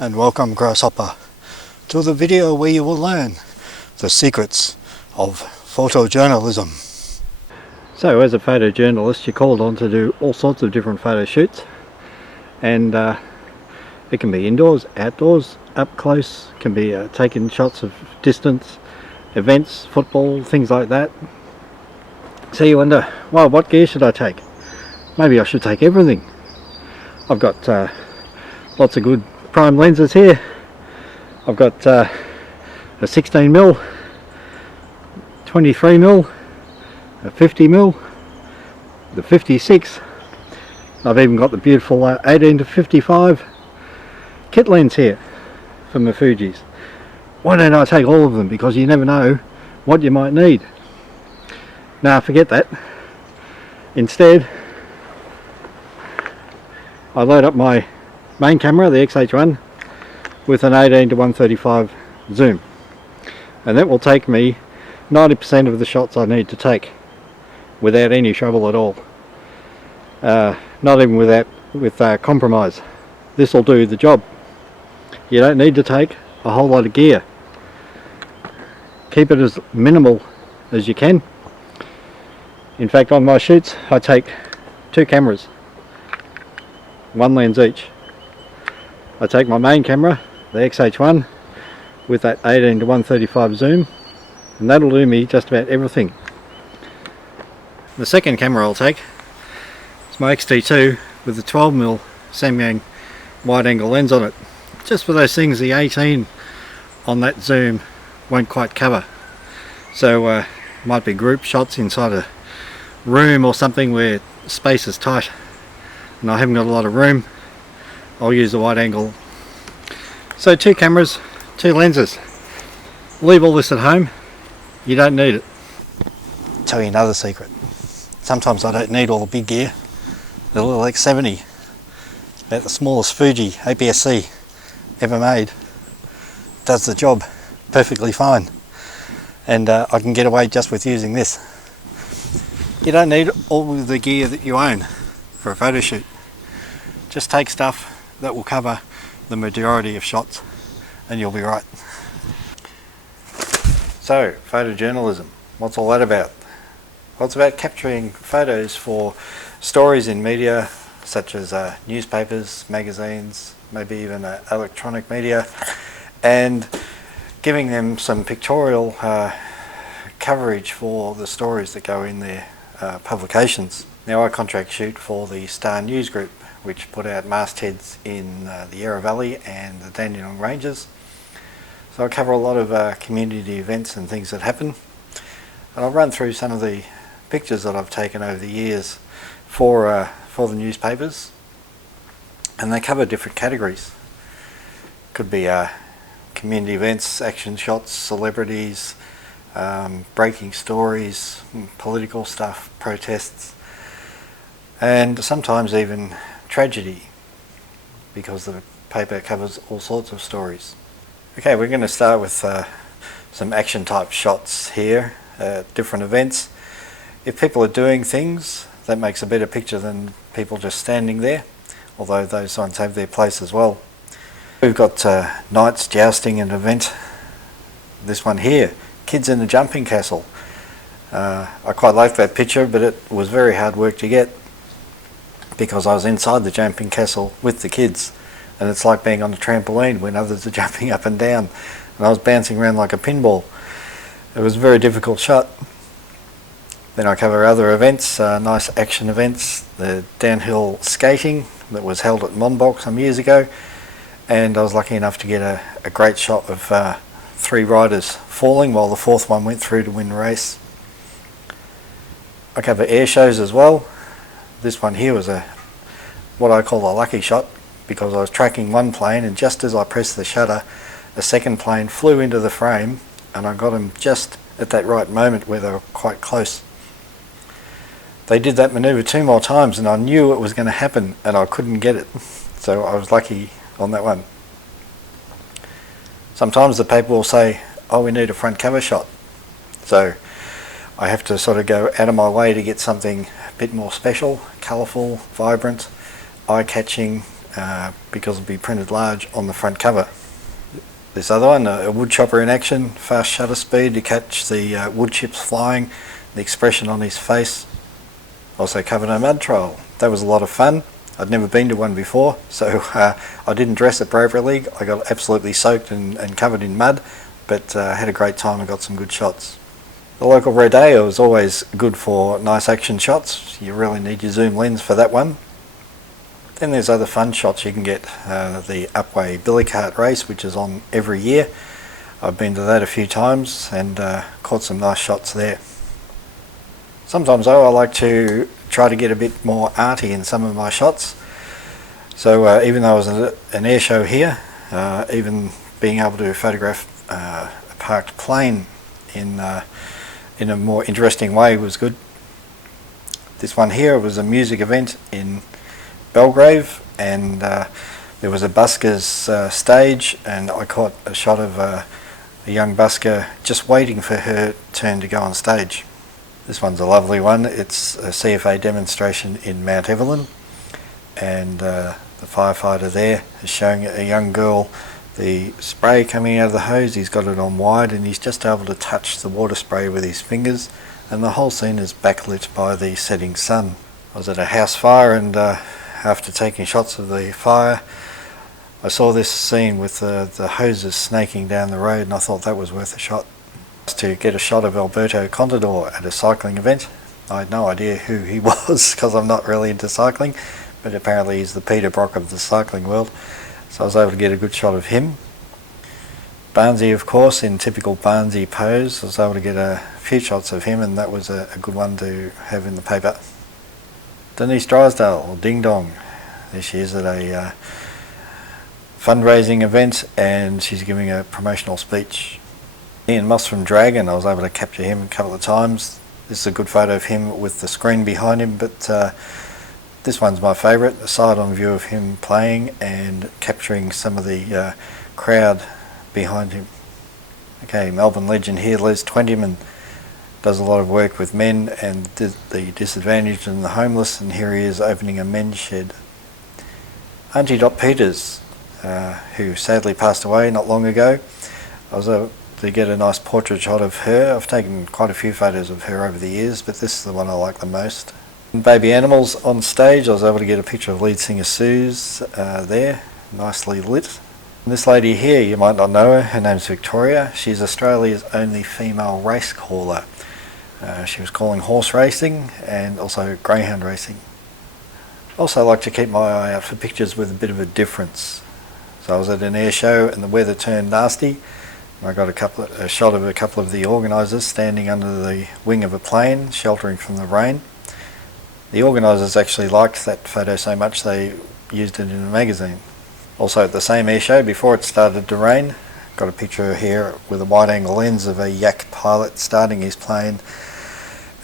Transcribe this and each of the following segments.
and welcome, Grasshopper, to the video where you will learn the secrets of photojournalism. So as a photojournalist, you're called on to do all sorts of different photo shoots, and it can be indoors, outdoors, up close, can be taking shots of distance, events, football, things like that. So you wonder, well, what gear should I take? Maybe I should take everything. I've got lots of good prime lenses here. I've got a 16mm, 23mm, a 50mm, the 56. I've even got the beautiful 18 to 55 kit lens here for my Fujis. Why don't I take all of them? Because you never know what you might need. Now forget that. Instead, I load up my main camera, the XH1, with an 18 to 135 zoom, and that will take me 90% of the shots I need to take without any trouble at all. Not even with compromise. This will do the job. You don't need to take a whole lot of gear. Keep it as minimal as you can. In fact, on my shoots I take two cameras, one lens each. I take my main camera, the XH1, with that 18 to 135 zoom, and that'll do me just about everything. The second camera I'll take is my XT2 with the 12mm Samyang wide angle lens on it. Just for those things the 18 on that zoom won't quite cover. So might be group shots inside a room or something where space is tight and I haven't got a lot of room. I'll use the wide angle. So two cameras, two lenses. Leave all this at home. You don't need it. I'll tell you another secret. Sometimes I don't need all the big gear. The little X70, about the smallest Fuji APS-C ever made, does the job perfectly fine. And I can get away just with using this. You don't need all of the gear that you own for a photo shoot. Just take stuff that will cover the majority of shots and you'll be right. So, photojournalism, what's all that about? Well, it's about capturing photos for stories in media such as newspapers, magazines, maybe even electronic media, and giving them some pictorial coverage for the stories that go in their publications. Now I contract shoot for the Star News Group, which put out mastheads in the Yarra Valley and the Dandenong Ranges. So I cover a lot of community events and things that happen, and I'll run through some of the pictures that I've taken over the years for the newspapers, and they cover different categories. Could be community events, action shots, celebrities, breaking stories, political stuff, protests, and sometimes even tragedy, because the paper covers all sorts of stories. Okay, we're going to start with some action type shots here at different events. If people are doing things, that makes a better picture than people just standing there, although those ones have their place as well. We've got knights jousting an event. This one here, kids in a jumping castle. I quite like that picture, but it was very hard work to get because I was inside the jumping castle with the kids, and it's like being on a trampoline when others are jumping up and down, and I was bouncing around like a pinball. It was a very difficult shot. Then I cover other events, nice action events, the downhill skating that was held at Monbulk some years ago, and I was lucky enough to get a great shot of 3 riders falling while the 4th one went through to win the race. I cover air shows as well. This one here was what I call a lucky shot, because I was tracking one plane, and just as I pressed the shutter, a second plane flew into the frame, and I got them just at that right moment where they were quite close. They did that manoeuvre 2 more times, and I knew it was going to happen, and I couldn't get it. So I was lucky on that one. Sometimes the paper will say, oh, we need a front cover shot. So I have to sort of go out of my way to get something a bit more special, colourful, vibrant, eye-catching, because it'll be printed large on the front cover. This other one, a wood chopper in action, fast shutter speed to catch the wood chips flying, the expression on his face. Also covered a mud trail. That was a lot of fun. I'd never been to one before, so I didn't dress appropriately. I got absolutely soaked and covered in mud, but had a great time and got some good shots. The local rodeo is always good for nice action shots. You really need your zoom lens for that one. Then there's other fun shots you can get. The Upway billy cart race, which is on every year. I've been to that a few times and caught some nice shots there. Sometimes though I like to try to get a bit more arty in some of my shots. So even though I was at an air show here, even being able to photograph a parked plane in a more interesting way was good. This one here was a music event in Belgrave, and there was a busker's stage, and I caught a shot of a young busker just waiting for her turn to go on stage. This one's a lovely one. It's a CFA demonstration in Mount Evelyn, and the firefighter there is showing a young girl the spray coming out of the hose. He's got it on wide and he's just able to touch the water spray with his fingers, and the whole scene is backlit by the setting sun. I was at a house fire, and after taking shots of the fire, I saw this scene with the hoses snaking down the road, and I thought that was worth a shot. To get a shot of Alberto Contador at a cycling event. I had no idea who he was because I'm not really into cycling, but apparently he's the Peter Brock of the cycling world, so I was able to get a good shot of him. Barnsey, of course, in typical Barnsey pose. I was able to get a few shots of him, and that was a good one to have in the paper. Denise Drysdale, or Ding Dong. There she is at a fundraising event, and she's giving a promotional speech. Ian Moss from Dragon, I was able to capture him a couple of times. This is a good photo of him with the screen behind him, but this one's my favourite, a side-on view of him playing and capturing some of the crowd behind him. Okay, Melbourne legend here, Les Twentyman, does a lot of work with men and the disadvantaged and the homeless, and here he is opening a men's shed. Auntie Dot Peters, who sadly passed away not long ago. I was to get a nice portrait shot of her. I've taken quite a few photos of her over the years, but this is the one I like the most. Baby animals on stage, I was able to get a picture of lead singer Suze there, nicely lit. And this lady here, you might not know her name's Victoria. She's Australia's only female race caller. She was calling horse racing and also greyhound racing. Also like to keep my eye out for pictures with a bit of a difference. So I was at an air show and the weather turned nasty. I got a shot of a couple of the organisers standing under the wing of a plane, sheltering from the rain. The organisers actually liked that photo so much they used it in a magazine. Also at the same air show, before it started to rain, got a picture here with a wide-angle lens of a yak pilot starting his plane,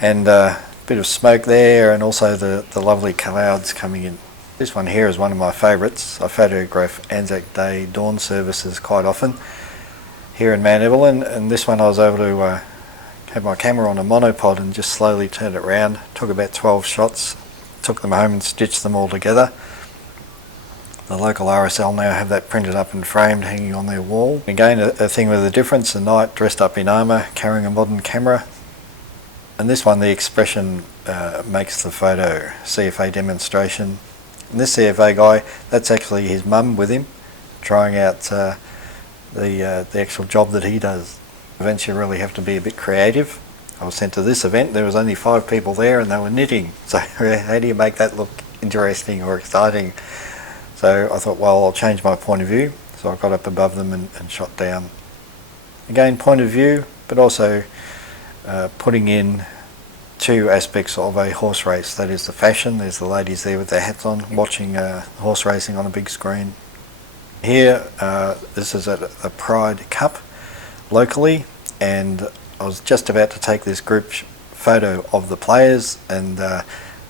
and a bit of smoke there, and also the lovely clouds coming in. This one here is one of my favourites. I photograph Anzac Day dawn services quite often here in Mount Evelyn, and this one I was able to have my camera on a monopod and just slowly turn it around. Took about 12 shots, took them home and stitched them all together. The local RSL now have that printed up and framed hanging on their wall. Again, a thing with a difference, a knight dressed up in armour carrying a modern camera. And this one, the expression makes the photo. CFA demonstration. And this CFA guy, that's actually his mum with him, trying out the actual job that he does. Events you really have to be a bit creative. I was sent to this event, there was only 5 people there and they were knitting. So how do you make that look interesting or exciting? So I thought, well, I'll change my point of view. So I got up above them and shot down. Again, point of view, but also putting in 2 aspects of a horse race. That is the fashion. There's the ladies there with their hats on, watching horse racing on a big screen. Here, this is at a Pride Cup locally, and I was just about to take this group photo of the players, and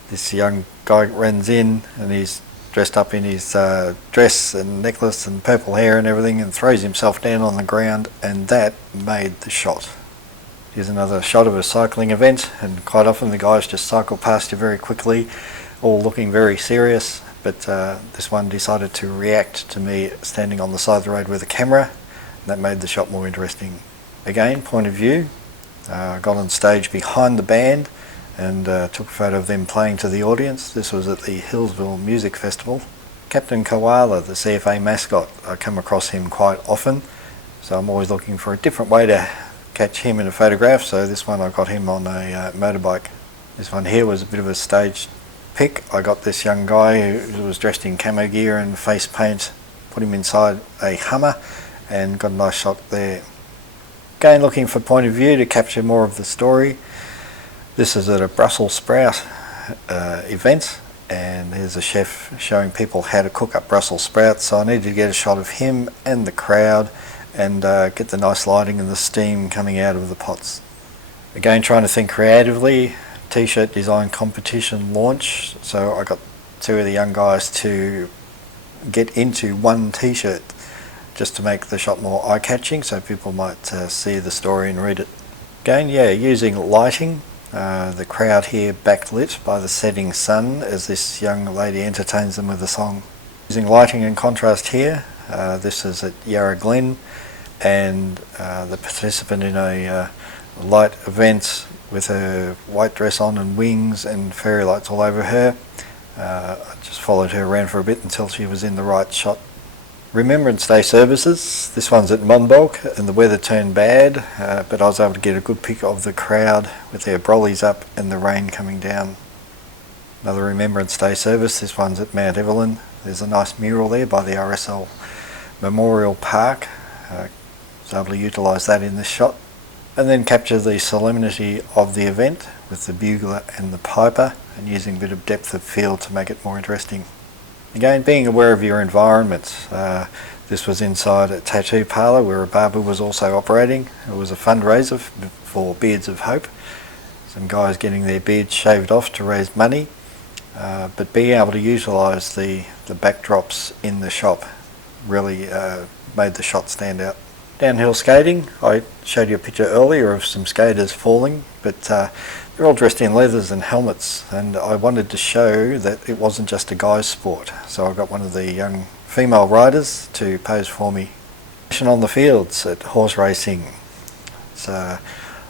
this young guy runs in and he's dressed up in his dress and necklace and purple hair and everything, and throws himself down on the ground, and that made the shot. Here's another shot of a cycling event, and quite often the guys just cycle past you very quickly, all looking very serious, but this one decided to react to me standing on the side of the road with a camera, and that made the shot more interesting. Again, point of view. I got on stage behind the band and took a photo of them playing to the audience. This was at the Hillsville Music Festival. Captain Koala, the CFA mascot, I come across him quite often, so I'm always looking for a different way to catch him in a photograph, so this one I got him on a motorbike. This one here was a bit of a staged pic. I got this young guy who was dressed in camo gear and face paint, put him inside a Hummer and got a nice shot there. Again, looking for point of view to capture more of the story. This is at a Brussels sprout event, and here's a chef showing people how to cook up Brussels sprouts, so I needed to get a shot of him and the crowd and get the nice lighting and the steam coming out of the pots. Again, trying to think creatively. T-shirt design competition launch, so I got two of the young guys to get into one t-shirt just to make the shot more eye-catching, so people might see the story and read it. Again, yeah, using lighting. The crowd here backlit by the setting sun as this young lady entertains them with a song. Using lighting and contrast here. This is at Yarra Glen, and the participant in a light event with her white dress on and wings and fairy lights all over her. I just followed her around for a bit until she was in the right shot. Remembrance Day services. This one's at Monbulk and the weather turned bad, but I was able to get a good pic of the crowd with their brollies up and the rain coming down. Another Remembrance Day service. This one's at Mount Evelyn. There's a nice mural there by the RSL Memorial Park. I was able to utilise that in this shot. And then capture the solemnity of the event with the bugler and the piper, and using a bit of depth of field to make it more interesting. Again, being aware of your environment. This was inside a tattoo parlour where a barber was also operating. It was a fundraiser for Beards of Hope. Some guys getting their beards shaved off to raise money, but being able to utilise the backdrops in the shop really made the shot stand out. Downhill skating, I showed you a picture earlier of some skaters falling, but they're all dressed in leathers and helmets, and I wanted to show that it wasn't just a guy's sport. So I got one of the young female riders to pose for me. Fashion on the fields at horse racing. So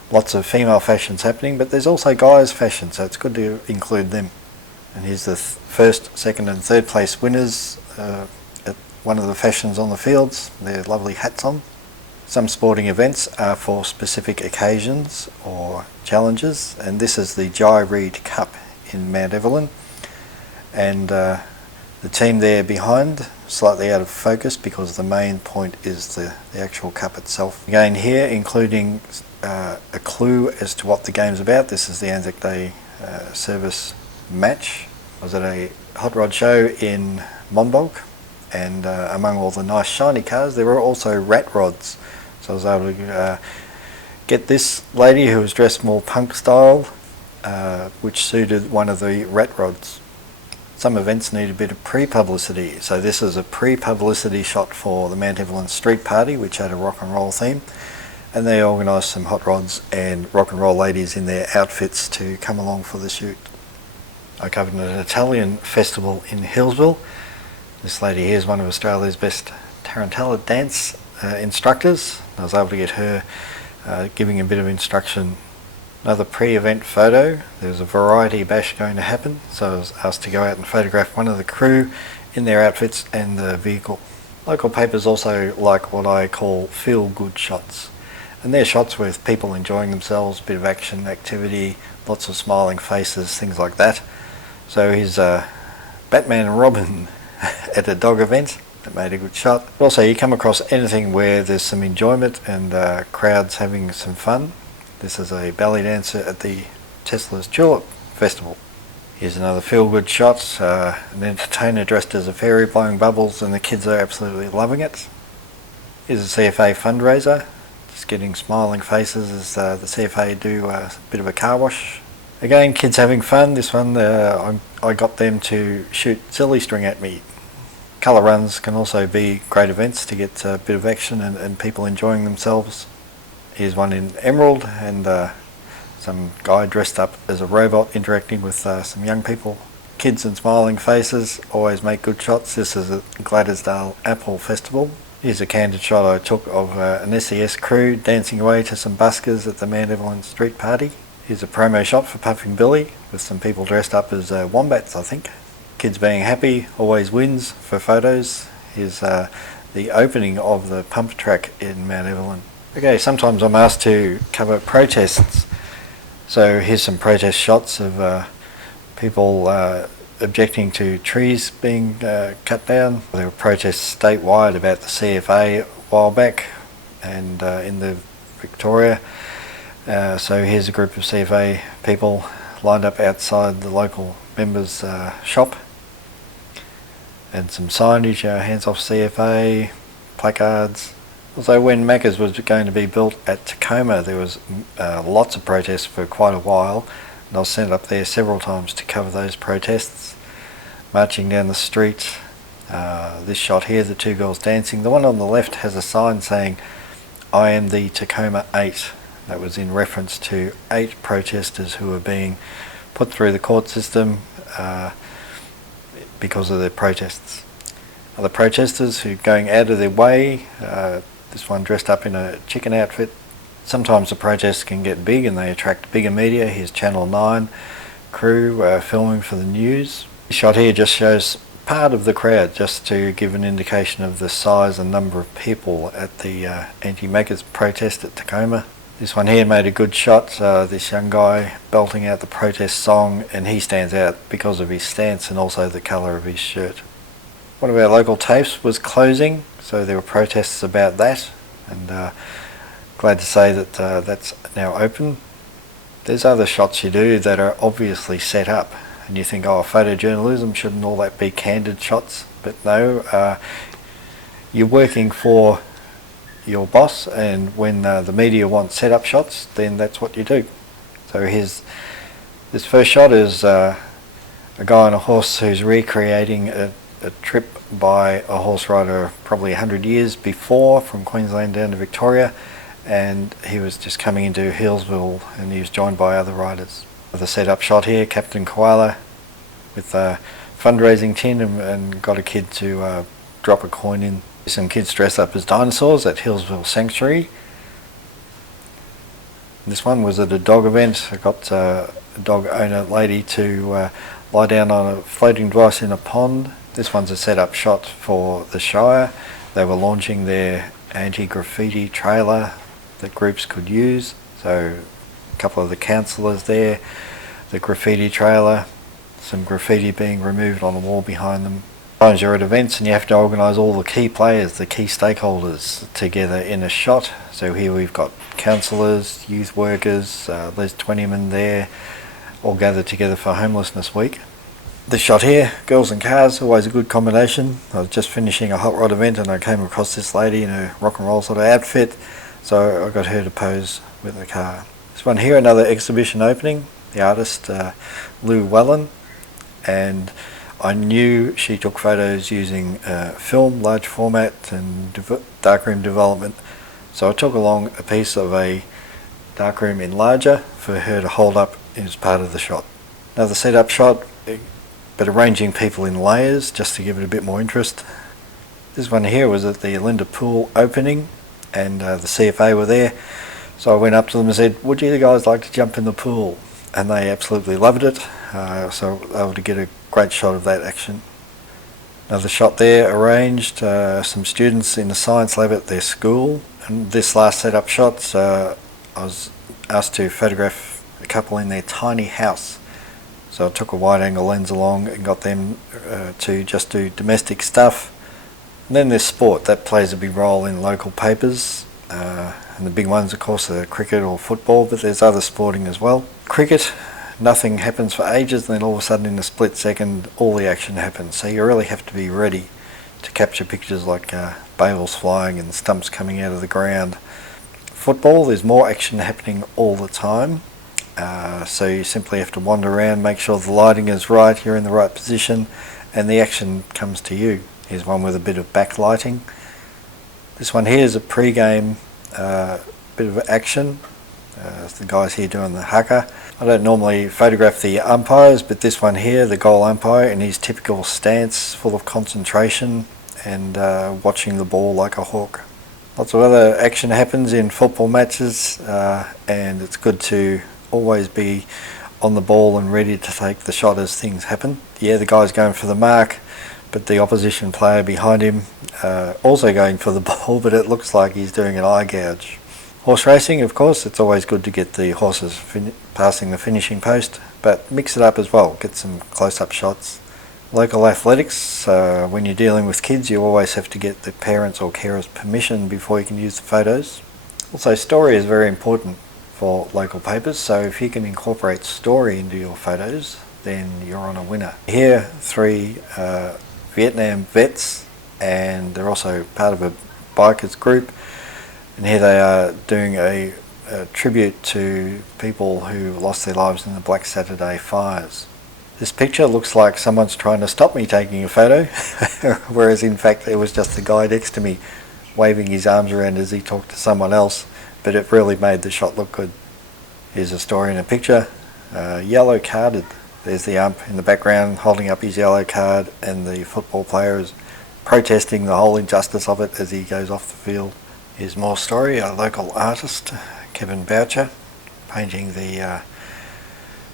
lots of female fashions happening, but there's also guys' fashion, so it's good to include them. And here's the first, second and third place winners at one of the fashions on the fields. Their lovely hats on. Some sporting events are for specific occasions or challenges, and this is the Jai Reid Cup in Mount Evelyn, and the team there behind slightly out of focus because the main point is the actual cup itself. Again here including a clue as to what the game's about. This is the Anzac Day service match. I was at a hot rod show in Monbulk, and among all the nice shiny cars there were also rat rods. So I was able to get this lady who was dressed more punk style, which suited one of the rat rods. Some events need a bit of pre-publicity, so this is a pre-publicity shot for the Mount Evelyn Street Party, which had a rock and roll theme, and they organised some hot rods and rock and roll ladies in their outfits to come along for the shoot. I covered an Italian festival in Hillsville. This lady here is one of Australia's best tarantella dance instructors. I was able to get her giving a bit of instruction. Another pre-event photo. There's a variety bash going to happen, so I was asked to go out and photograph one of the crew in their outfits and the vehicle. Local papers also like what I call feel-good shots, and they're shots with people enjoying themselves, a bit of action, activity, lots of smiling faces, things like that. So here's Batman and Robin at a dog event. That made a good shot. Also, you come across anything where there's some enjoyment and crowds having some fun. This is a ballet dancer at the Tesla's Chile Festival. Here's another feel-good shot. An entertainer dressed as a fairy blowing bubbles, and the kids are absolutely loving it. Here's a CFA fundraiser. Just getting smiling faces as the CFA do a bit of a car wash. Again, kids having fun. This one, I got them to shoot silly string at me. Colour runs can also be great events to get a bit of action and people enjoying themselves. Here's one in Emerald, and some guy dressed up as a robot interacting with some young people. Kids and smiling faces always make good shots. This is at Gladysdale Apple Festival. Here's a candid shot I took of an SES crew dancing away to some buskers at the Mount Evelyn street party. Here's a promo shot for Puffing Billy with some people dressed up as wombats, I think. Kids being happy always wins for photos. Here's the opening of the pump track in Mount Evelyn. Okay, sometimes I'm asked to cover protests. So here's some protest shots of people objecting to trees being cut down. There were protests statewide about the CFA a while back and in the Victoria. So here's a group of CFA people lined up outside the local members' shop. And some signage, hands off CFA, placards. Also, when Macca's was going to be built at Tacoma, there was lots of protests for quite a while. And I was sent up there several times to cover those protests. Marching down the street. This shot here, the two girls dancing. The one on the left has a sign saying, "I am the Tacoma 8." That was in reference to 8 protesters who were being put through the court system because of their protests. Other protesters who are going out of their way. This one dressed up in a chicken outfit. Sometimes the protests can get big and they attract bigger media. Here's Channel 9 crew filming for the news. This shot here just shows part of the crowd, just to give an indication of the size and number of people at the anti-Macca's protest at Tacoma. This one here made a good shot, this young guy belting out the protest song, and he stands out because of his stance and also the colour of his shirt. One of our local TAFEs was closing, so there were protests about that, and glad to say that that's now open. There's other shots you do that are obviously set up, and you think, oh, photojournalism, shouldn't all that be candid shots? But no, you're working for your boss, and when the media wants set up shots, then that's what you do. So here's this first shot is a guy on a horse who's recreating a trip by a horse rider probably 100 years before from Queensland down to Victoria, and he was just coming into Healesville and he was joined by other riders. The setup shot here, Captain Koala with a fundraising tin and got a kid to drop a coin in. Some kids dressed up as dinosaurs at Healesville Sanctuary. This one was at a dog event. I got a dog owner lady to lie down on a floating device in a pond. This one's a setup shot for the Shire. They were launching their anti-graffiti trailer that groups could use. So a couple of the councillors there, the graffiti trailer, some graffiti being removed on the wall behind them. Sometimes you're at events and you have to organise all the key players, the key stakeholders together in a shot. So here we've got councillors, youth workers, there's 20 men there, all gathered together for Homelessness Week. This shot here, girls and cars, always a good combination. I was just finishing a hot rod event and I came across this lady in a rock and roll sort of outfit, so I got her to pose with the car. This one here, another exhibition opening, the artist Lou Wellen, and I knew she took photos using film, large format and darkroom development, so I took along a piece of a darkroom enlarger for her to hold up as part of the shot. Another setup shot, but arranging people in layers just to give it a bit more interest. This one here was at the Linda Pool opening, and the CFA were there, so I went up to them and said, would you guys like to jump in the pool? And they absolutely loved it, so I was able to get a great shot of that action. Another shot there arranged, some students in the science lab at their school, and this last setup shot I was asked to photograph a couple in their tiny house. So I took a wide angle lens along and got them to just do domestic stuff. And then there's sport, that plays a big role in local papers, and the big ones of course are cricket or football, but there's other sporting as well. Cricket, nothing happens for ages and then all of a sudden in a split second all the action happens, so you really have to be ready to capture pictures like bails flying and stumps coming out of the ground. Football, there's more action happening all the time, so you simply have to wander around, make sure the lighting is right, you're in the right position, and the action comes to you. Here's one with a bit of backlighting. This one here is a pre-game bit of action. the guys here doing the haka. I don't normally photograph the umpires, but this one here, the goal umpire, in his typical stance, full of concentration and watching the ball like a hawk. Lots of other action happens in football matches, and it's good to always be on the ball and ready to take the shot as things happen. Yeah, the guy's going for the mark, but the opposition player behind him also going for the ball, but it looks like he's doing an eye gouge. Horse racing, of course, it's always good to get the horses passing the finishing post, but mix it up as well, get some close-up shots. Local athletics, when you're dealing with kids, you always have to get the parents' or carers' permission before you can use the photos. Also, story is very important for local papers, so if you can incorporate story into your photos, then you're on a winner. Here, 3 Vietnam vets, and they're also part of a bikers group, and here they are doing a tribute to people who lost their lives in the Black Saturday fires. This picture looks like someone's trying to stop me taking a photo, whereas in fact it was just the guy next to me waving his arms around as he talked to someone else, but it really made the shot look good. Here's a story in a picture, yellow carded. There's the ump in the background holding up his yellow card, and the football player is protesting the whole injustice of it as he goes off the field. Here's more story, a local artist, Kevin Boucher, painting the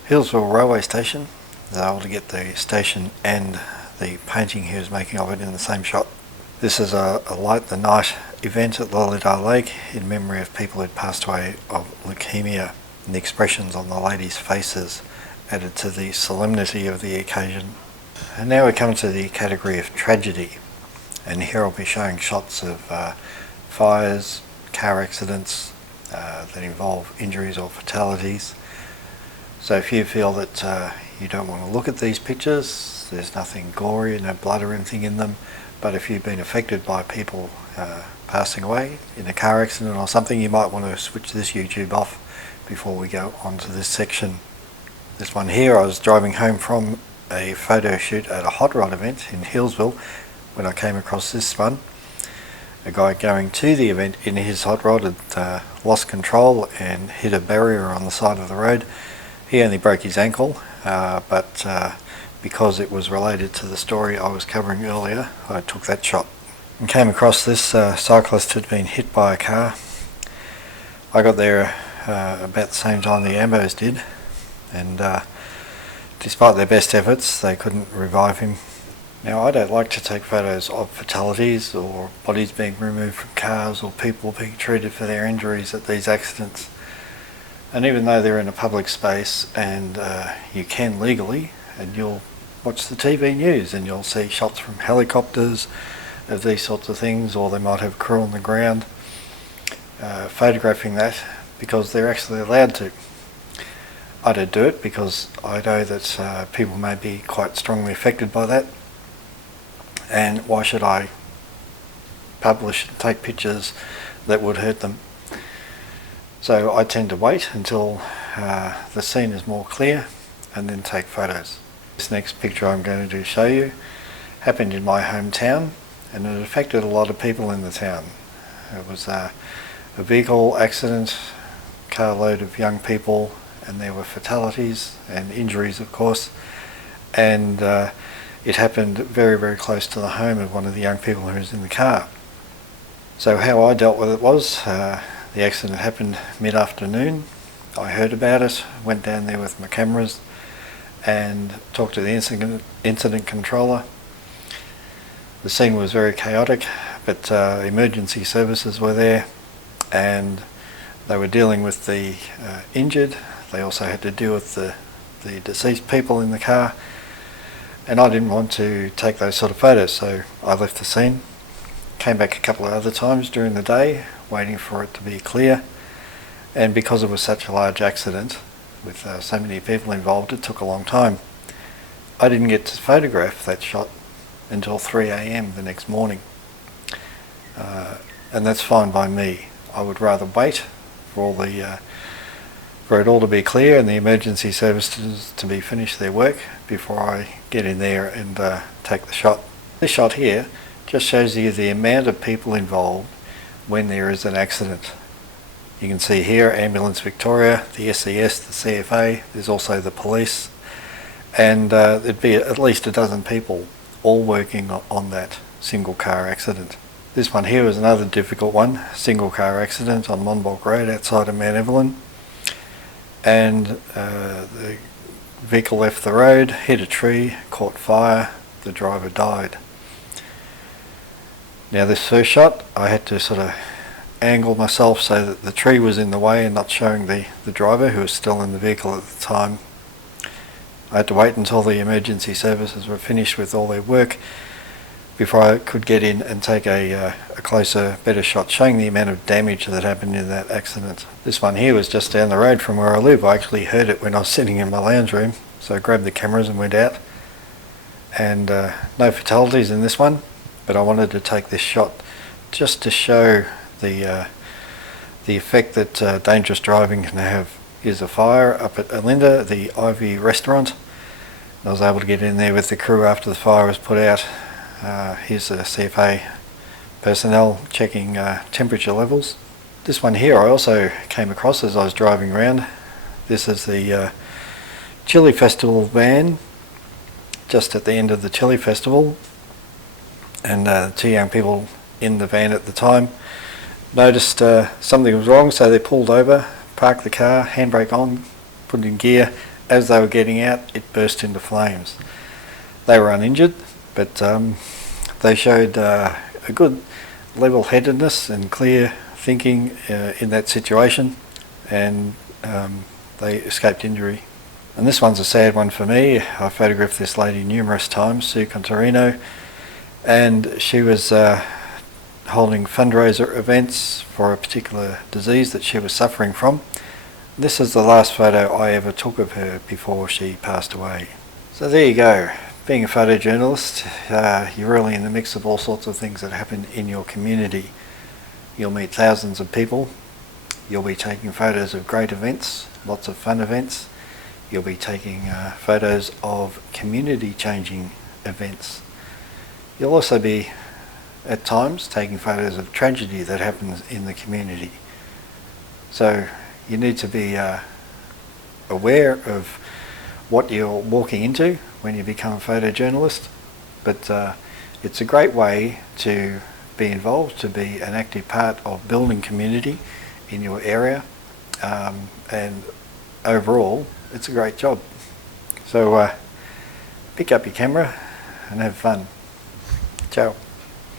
Hillsville railway station. He was able to get the station and the painting he was making of it in the same shot. This is a light the night event at Lilydale Lake in memory of people who'd passed away of leukemia, and the expressions on the ladies' faces added to the solemnity of the occasion. And now we come to the category of tragedy, and here I'll be showing shots of fires, car accidents that involve injuries or fatalities. So if you feel that you don't want to look at these pictures, there's nothing gory, no blood or anything in them, but if you've been affected by people passing away in a car accident or something, you might want to switch this YouTube off before we go on to this section. This one here, I was driving home from a photo shoot at a hot rod event in Hillsville when I came across this one. A guy going to the event in his hot rod had lost control and hit a barrier on the side of the road. He only broke his ankle, but because it was related to the story I was covering earlier, I took that shot. And came across this cyclist who'd been hit by a car. I got there about the same time the ambos did, and despite their best efforts, they couldn't revive him. Now, I don't like to take photos of fatalities or bodies being removed from cars or people being treated for their injuries at these accidents. And even though they're in a public space and you can legally, and you'll watch the TV news and you'll see shots from helicopters of these sorts of things, or they might have crew on the ground photographing that because they're actually allowed to. I don't do it because I know that people may be quite strongly affected by that. And why should I publish and take pictures that would hurt them? So I tend to wait until the scene is more clear and then take photos. This next picture I'm going to show you happened in my hometown, and it affected a lot of people in the town. It was a vehicle accident, carload of young people, and there were fatalities and injuries, of course, and it happened very, very close to the home of one of the young people who was in the car. So how I dealt with it was, the accident happened mid-afternoon. I heard about it, went down there with my cameras and talked to the incident controller. The scene was very chaotic, but emergency services were there and they were dealing with the injured. They also had to deal with the deceased people in the car. And I didn't want to take those sort of photos, so I left the scene. Came back a couple of other times during the day, waiting for it to be clear. And because it was such a large accident, with so many people involved, it took a long time. I didn't get to photograph that shot until 3 a.m. the next morning. And that's fine by me. I would rather wait for for it all to be clear and the emergency services to be finished their work before I get in there and take the shot. This shot here just shows you the amount of people involved when there is an accident. You can see here Ambulance Victoria, the SES, the CFA, there's also the police, and there'd be at least a dozen people all working on that single car accident. This one here was another difficult one, single car accident on Monbulk Road outside of Mount Evelyn, and the vehicle left the road, hit a tree, caught fire, the driver died. Now this first shot I had to sort of angle myself so that the tree was in the way and not showing the driver, who was still in the vehicle at the time. I had to wait until the emergency services were finished with all their work before I could get in and take a closer, better shot showing the amount of damage that happened in that accident. This one here was just down the road from where I live. I actually heard it when I was sitting in my lounge room, so I grabbed the cameras and went out. And no fatalities in this one, but I wanted to take this shot just to show the effect that dangerous driving can have. Here's a fire up at Alinda, the Ivy restaurant. I was able to get in there with the crew after the fire was put out. Here's the CFA personnel checking temperature levels. This one here I also came across as I was driving around. This is the Chile Festival van, just at the end of the Chile Festival, and two young people in the van at the time noticed something was wrong, so they pulled over, parked the car, handbrake on, put it in gear. As they were getting out, it burst into flames. They were uninjured, but they showed a good level-headedness and clear thinking in that situation, and they escaped injury. And this one's a sad one for me. I photographed this lady numerous times, Sue Contorino, and she was holding fundraiser events for a particular disease that she was suffering from. This is the last photo I ever took of her before she passed away. So there you go. Being a photojournalist, you're really in the mix of all sorts of things that happen in your community. You'll meet thousands of people. You'll be taking photos of great events, lots of fun events. You'll be taking photos of community-changing events. You'll also be, at times, taking photos of tragedy that happens in the community. So you need to be aware of what you're walking into when you become a photojournalist, but it's a great way to be involved, to be an active part of building community in your area, and overall it's a great job. So pick up your camera and have fun. Ciao.